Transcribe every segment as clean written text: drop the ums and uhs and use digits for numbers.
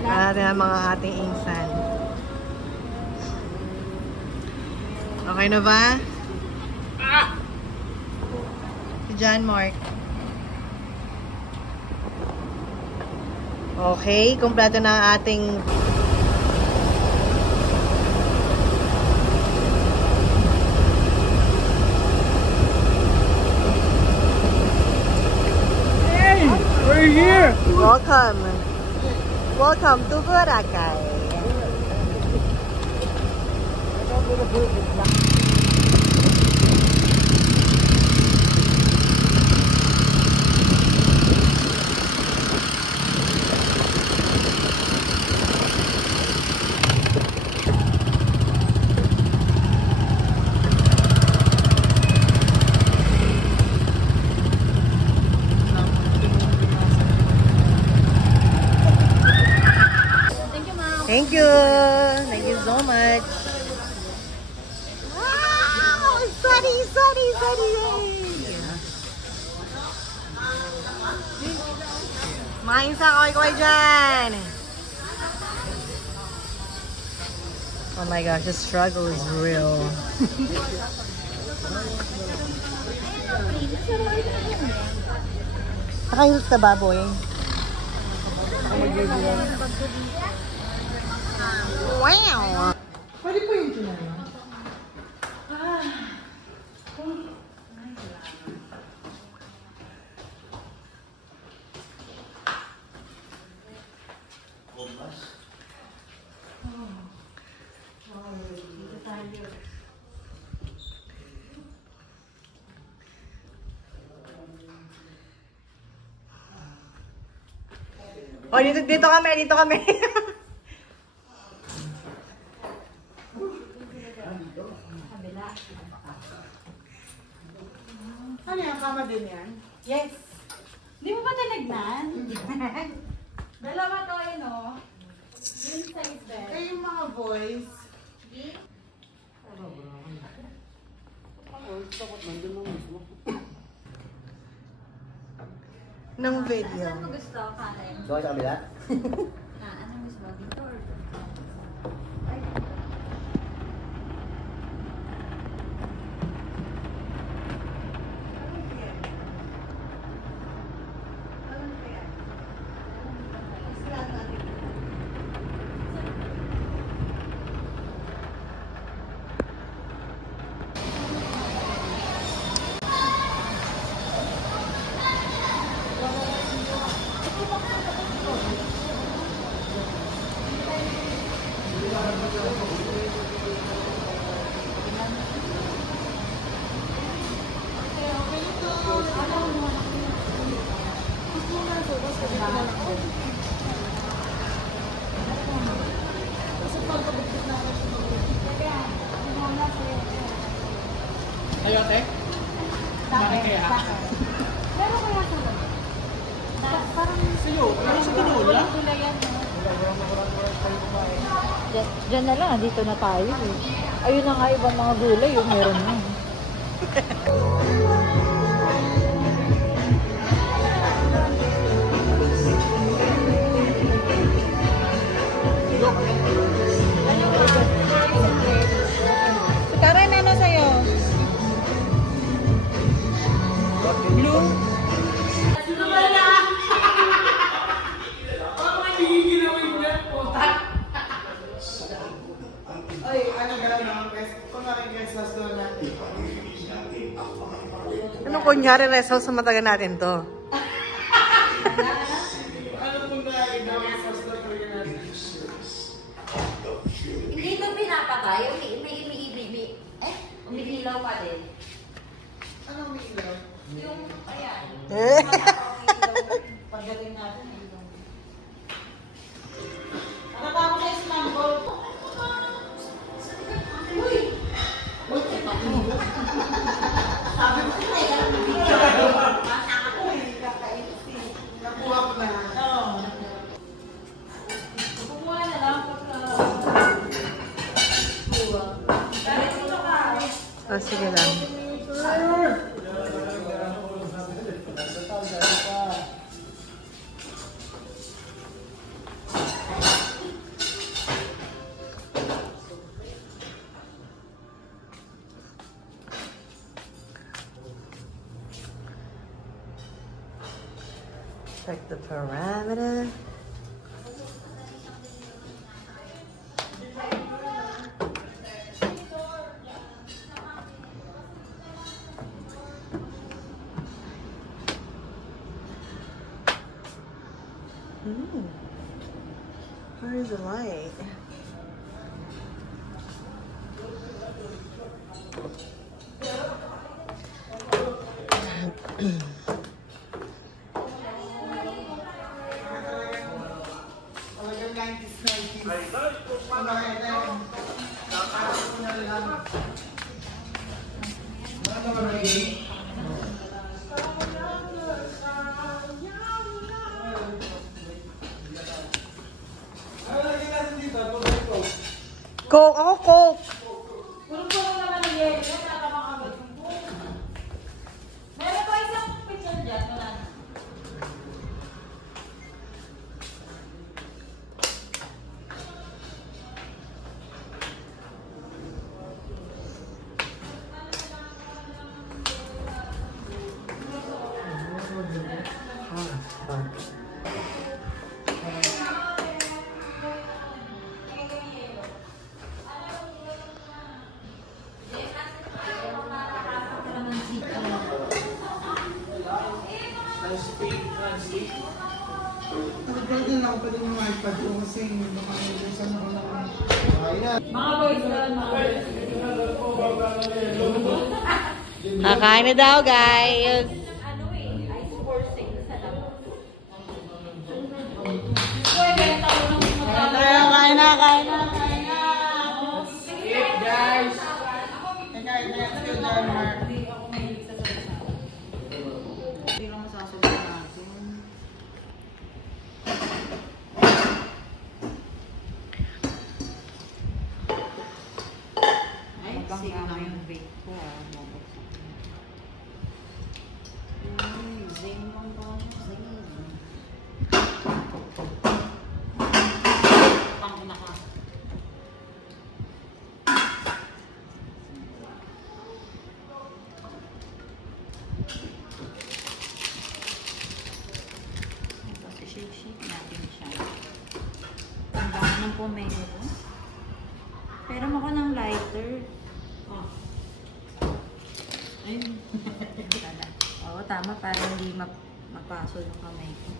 Natin ang mga ating insan. Okay na ba? Si John Mark. Okay, kumpleto na ang ating Hey! We're here! welcome. Welcome to Boracay. Thank you. Thank you so much. Wow! Sunny, sunny, sunny day. Main sa kaway-kaway dyan. Oh my gosh, the struggle is real. Nakahilot ka ba, boy? Wow! Pwede po yung tunay. Oh, dito kami, dito kami. Ano yan? Kama din yan? Yes. Di mo ba tinignan? Dalawa to, yun o. Yung size bed. Kaya yung mga boys. Ng video. Saan mo gusto, Karen? Doon sa kabila? Anong gusto mo? Dito or Ayo, Ate? Bakit kaya? pero kaya tulad. Parang Sa'yo, pero sa tinula? gulayan mo. Diyan na lang, dito na tayo eh. Ayun na nga ibang mga gulay, yung meron na. Karen, ano sa'yo? Blue? Ay, ano gano'n naman guys? Kung nakikita sa store natin. Anong kunyari result sa matagal natin to? Ano kung nakikita sa store natin? Hindi mo pinapatay, umihilaw pa din. Anong may ilaw? Yung, ayan. Pagdating natin, ano ba ako sa Istanbul? Uy! Sabi ko, Oh, sige lang. Check the parameter. Where's the light? Coke! Ako Coke! Puro-puro naman ang yelo. Nakamakabot yung buko. Meron pa isang picture dyan. Wala na. Pwede lang ako pwede yung iPad ko kasi baka nilisan ako ng ayan. Mga boys doon, mga boys. Kakain na daw, guys! Ano eh, ice forcing sa labas. Uy, benta ko ng Kain na! Eat guys! Kain na yan skill na Mark. Hindi ako mahilig sa salsa. Hindi lang masasagot natin. Ay, sige na yung bake ko. Zing lang ba? Zing. Pangina ka. Tapos shake natin siya. Ang dami ng pomelo. Pero ako ng lighter. Oh. Ayun. Oo, tama. Para hindi mapaso yung kamay ko.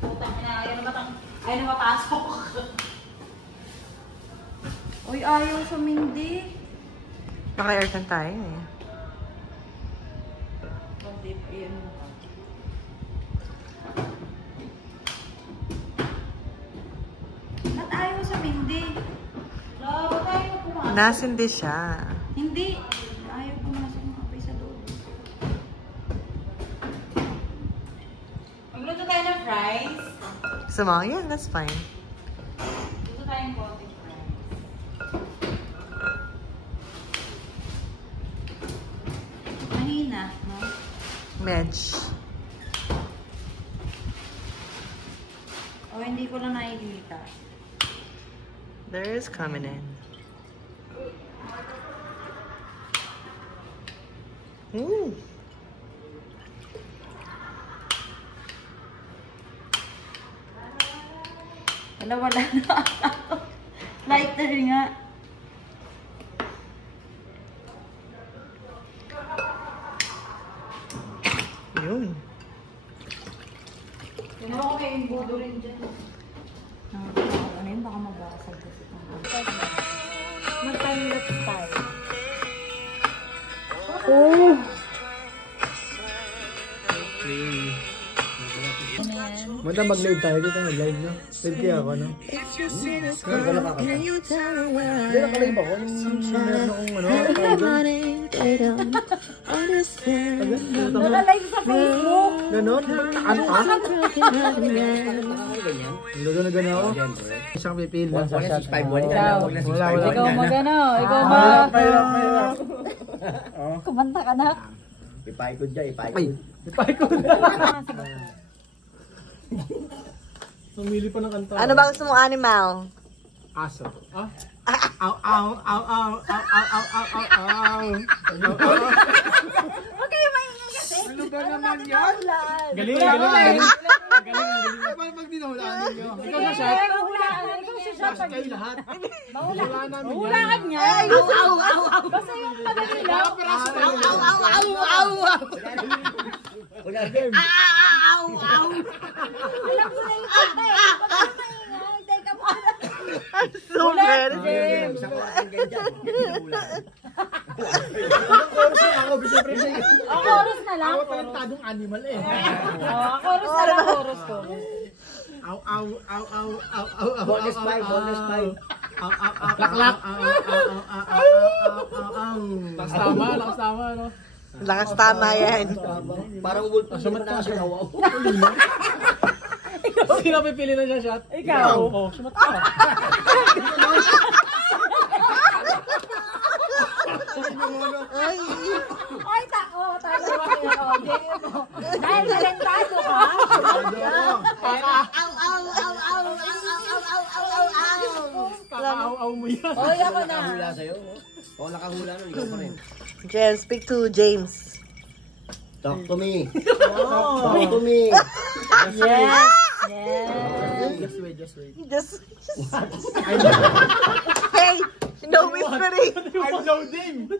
Putang ina, ayaw na mapasok. Uy, ayaw sumindi. Naka-aircon tayo eh. Pag-dip, ayan mo ka. Ba't ayaw sumindi? Ba't ayaw pumasok? Nasindi siya. Hindi. Ayaw pumasok mga kapay sa loob. Magluto tayo ng fries. Gusto mo? Yeah, that's fine. Luto tayong cottage fries. Mahina, no? Medj. O hindi ko lang nakikita. There is coming in. Ooh. Wala na. Lighter nga. Yun. Ginawa ko kayo yung budo rin dyan. Ano yun? Baka mabasag kasi itong budo. Mag-time-lapse tayo. Oh! Okay. Manda mag-live tayo dito, mag-live no? Live kaya ako, no? Wala ka kaya. Hindi, nakalive ako. Meron akong ano, Naka-live sa Facebook. ganon? Anta? Gano'n na gano'n ako. Isang pipil lang sa shot. Wala. Ikaw magano, ikaw kumanta ka na. Ipaikod dyan, ipaikod. Ipaikod. Namili pa ng kanta. Ano ba gusto mong animal? Aso. Ah? Aw, aw, aw, aw, aw, aw, aw, aw, aw. Huwag kayo maingay kasi. Ano ba naman yan? Galing, galing. Galing. Pag dinahulaan ninyo. Ikaw na siya. Ikaw si Shot. Kayo lahat. Mahulaan namin yan. Mahulaan niya. Basta yung pagkakila. Alam ko na yung kanta eh. Huwag kayo maingay. Teka mo. Super! Ang chorus na lang. Ako talentadong animal eh. Ang chorus na lang. Chorus ko. Aw, aw, aw, aw, aw, aw, aw, Bonus five, bonus five. aw, aw, aw, laklak. Lakas tama, no? Lakas tama yan. Parang wolf pa siya na siya. Sino pipili na siya shot? Ikaw. Oo, sumat ka. Ay, Ay, tayo ba kayo? Dahil talentado ka. Kakaaw-aw mo yan. Oy, ako na. Nakahula sa'yo. O, nakahula nun, ikaw pa rin. Jen, speak to James. Talk to me. Talk to me. Yes. Yes. Just wait. Just... Hey! No whispering! I'm loading.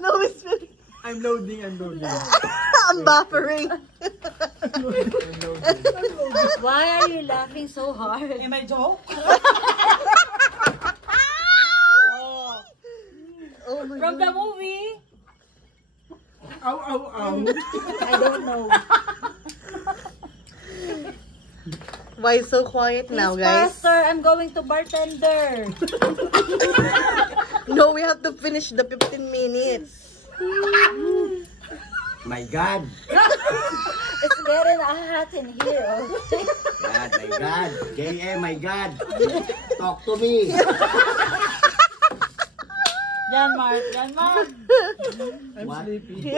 No whispering! I'm loading. I'm buffering! Why are you laughing so hard? Am I joke? Oh my From God. the movie? Ow, ow, ow. I don't know. Why so quiet now, Please, guys? Pastor, I'm going to bartender. No, we have to finish the 15 minutes. My God. It's getting hot in here. God, my God. JM, my God. Talk to me. Yan, Mark. I'm sleepy.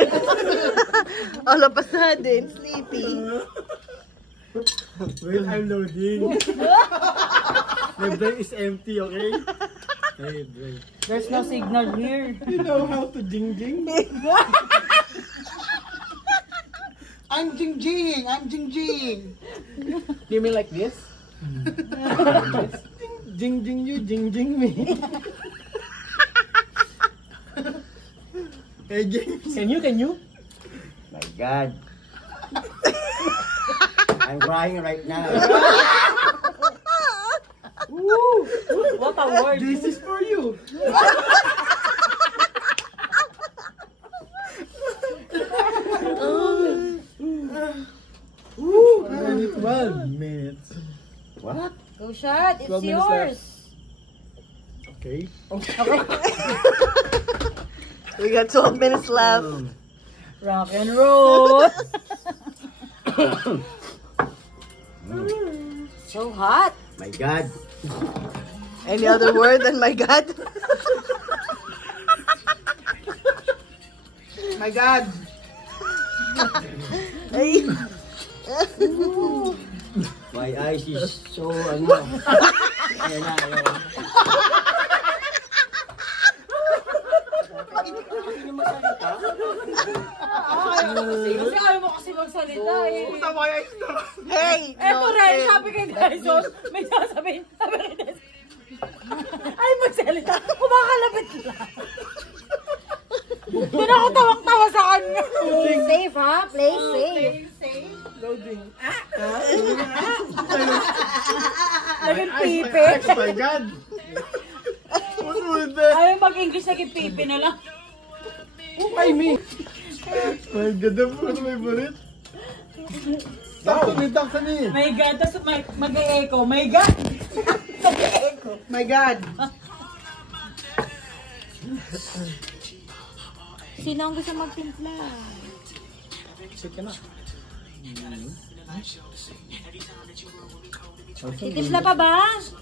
All of a sudden, sleepy. Wait, I'm loading. My brain is empty, okay? Hey, brain. There's no signal here. You know how to ding-ding? I'm Jingjing! I'm Jingjing! You mean like this? Jing-jing you, jing-jing me. Hey, James. Can you? My God. I'm crying right now. What a word. This is for you. Already 12 minutes. What? Go shot. It's 12 minutes yours. Okay. We got 12 minutes left. Rock and roll. So hot. My God. Any other word than my God? My God! Ay. My eyes is so, ano. Ayan na, ayan. Kasi ayaw mo kasi magsalita eh. Hey! Eto no, rin, eh. sabi kay Dyson, may sasabihin, sabi kay Dyson, ay magsalita, kumakalapit lang. Doon ako tawang-tawa sa kanya. Play safe ha, play safe. Loading. Naging pipi. Oh my God. What's with that? Ayaw mag-English, naging pipi na lang. Oh, my me. My God, that's my favorite. Bakit may taksan eh? My God, tapos mag-e-echo. My God! My God. Sino ang gusto magtimpla? Sit ka na. Titimpla pa ba?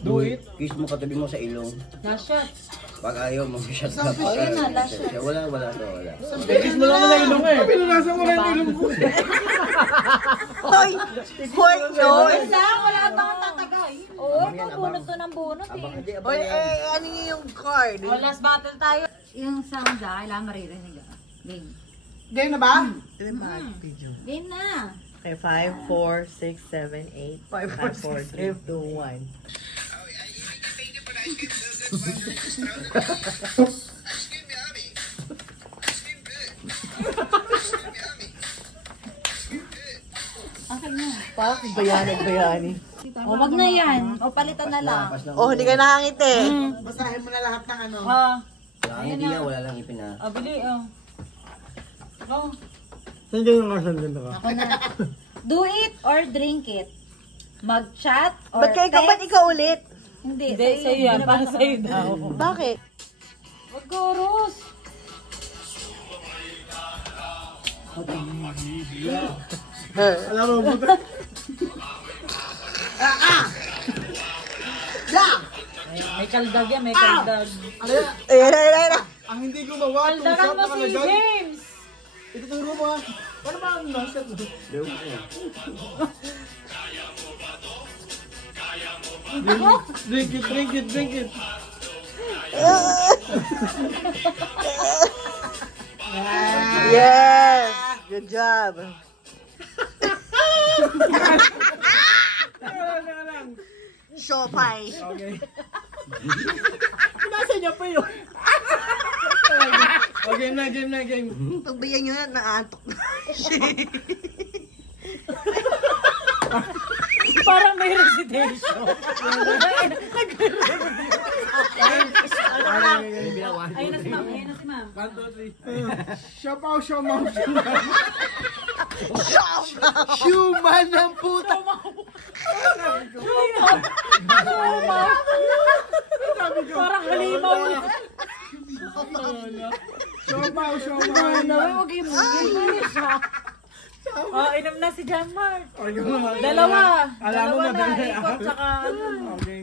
Do it. Kiss mo katabi mo sa ilong. Last shot. Pag ayaw mo, shut up. Ayun na, last shot. Wala, wala to, wala. Kiss mo lang na ilong eh. Pinunasan ko na yung ilong ko. Hoy! Hoy, Joy! Wala, wala bang tatagay? Oo, bunot to ng bunot Abang, eh. hindi, abang Hoy, yan. ano yung card? O, last battle tayo. Yung sound kailangan maririnig ah. Game. Game na ba? Game na. Okay, 5, 4, 6, 7, 8, 5, 4, 3, 2, 1. Okay na. Pak, bayani. O, wag na yan. O, palitan na lang. Pas lang. Oh, hindi ka nakangiti. Basahin mo na lahat ng ano. Wala ang hindi yan, wala lang ipin ha. O, bili, o. O, Nandiyan yung kasal ganda ka. ako na. Do it or drink it. Mag-chat or Ba't kayo, ba't ikaw ulit? Hindi, sa'yo yan. Para sa'yo daw. Bakit? Wag ko, Ros. Alam mo, buta. May kaldag yan, may kaldag. Ayan. Ang hindi gumawa, Kaldagan mo si James. Ituturo mo ha. Ano ba ang nasa? Drink it. Yes! Good job. Shopay. Okay. Nasa niya pa yun. Okay, game. Pagbayan nyo na, naaantok na. Parang may recitation. Ayun na si ma'am, ayun na si ma'am. 1, 2, 3. Siopaw, siomaw, Human ng puta. Parang halimaw. Siopaw, siomaw. Huwag yung siya. Oh, inom na si John Mark. Okay, mga. Dalawa. Alam mo, Dalawa na. madali. Ikot tsaka Okay.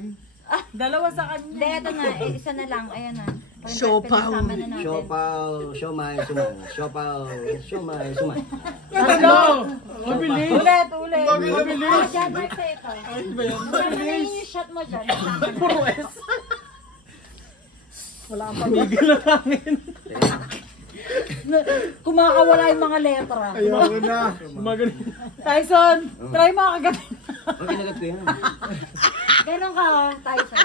dalawa sa kanya. Hindi, ito na. Isa na lang. Ayan na. Siopaw. Pinasama na natin. Siopaw, siomay, suman. Siopaw, siomay, suman. Tatlo! Mabilis! Ulit. Ah, John Mark sa ito. Ano ba yan? Ano yung shot mo dyan? Kasama na. Puro S. Wala kang pamigil ng hangin. Kumakawala yung mga letra. Ayoko na. Magaling. Tyson, try mo kagabi. Ang kinagat ko yan. Ganon ka, Tyson.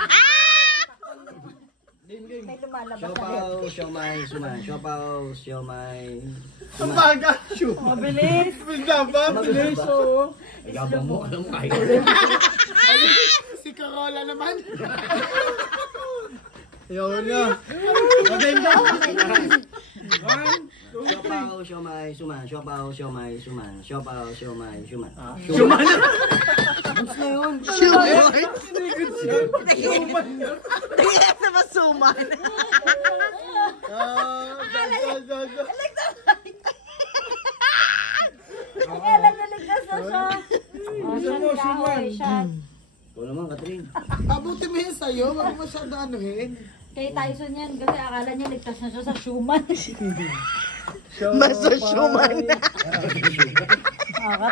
May lumalabas na rin. Siopaw, siomay, suman. Siopaw, siomay, Ang suman. baga. Shoot. Mabilis. Dapat. Bilis. Oo. Ay, gabang mo, alam mo kayo. Si Carola naman. Ayoko na. Okay na. 1, 2, 3. Siopaw, siomay, suman. Siopaw, siomay, suman. Siopaw, siomay, suman. Shuman. Shumay. Hindi good siya. Shuman na. Hindi na masuman. Kailan naligtas na siya? Gusto mo, Shuman. Ikaw naman, Catherine. Pabuti mo yun sa'yo. Huwag mo masyado anuhin. Kay Tyson yan kasi akala niya ligtas na siya sa Schumann. Maso shuman na.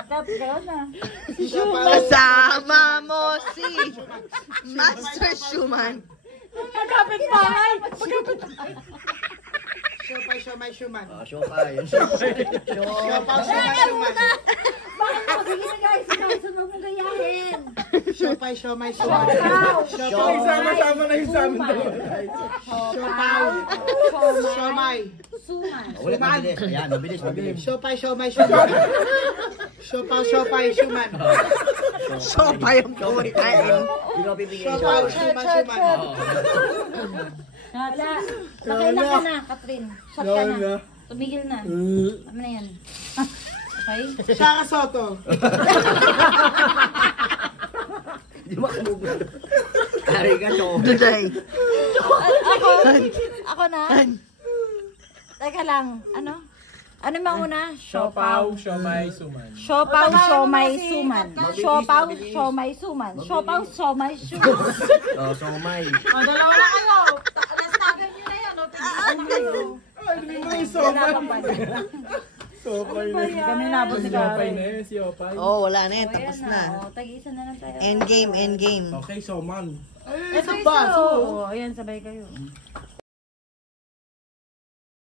Kat ka na. Kasama mo si Master Shuman. Magkapit bahay. Siopay, siomay, siuman. Siopay. Siopaw, siomay, siuman. Bakit mo? Sige na guys, si Tyson huwag mong gayahin. Siopay, siomay, siuman. Ay, sama-sama na yung sa amin to. Siopaw, siomay. Suman. Ulit, mabilis. Ayan, mabilis. Siopay, siomay, siuman. Siopaw, siopay, siuman. Sopa yung pumuntain. Hindi ko pipigil Siopaw, siya. siomay, siuman. Wala. Nakailan ka na, Catherine. Shot ka na. Tumigil na. Ano na yan? Okay? Shaka Soto. Di ba kamugot? Arigato. Ako na. Teka lang, ano? Ano mauna? Siopaw, siomay, suman. Siopaw, siomay, suman. Siopaw, siomay, suman. Siopaw, siomay, suman. Oh, somay. O, dalawa na kayo. Nastagan nyo na yan. O, tigil kayo. Ay, hindi mo yung somay. Kami nabot si Siopay na Karen. yun, siopay. Oh, wala na yan. O, Tapos yan na. O, tag-isa na lang tayo. Endgame, endgame. Okay, so man. Ay, sa baso. O, ayan, sabay kayo.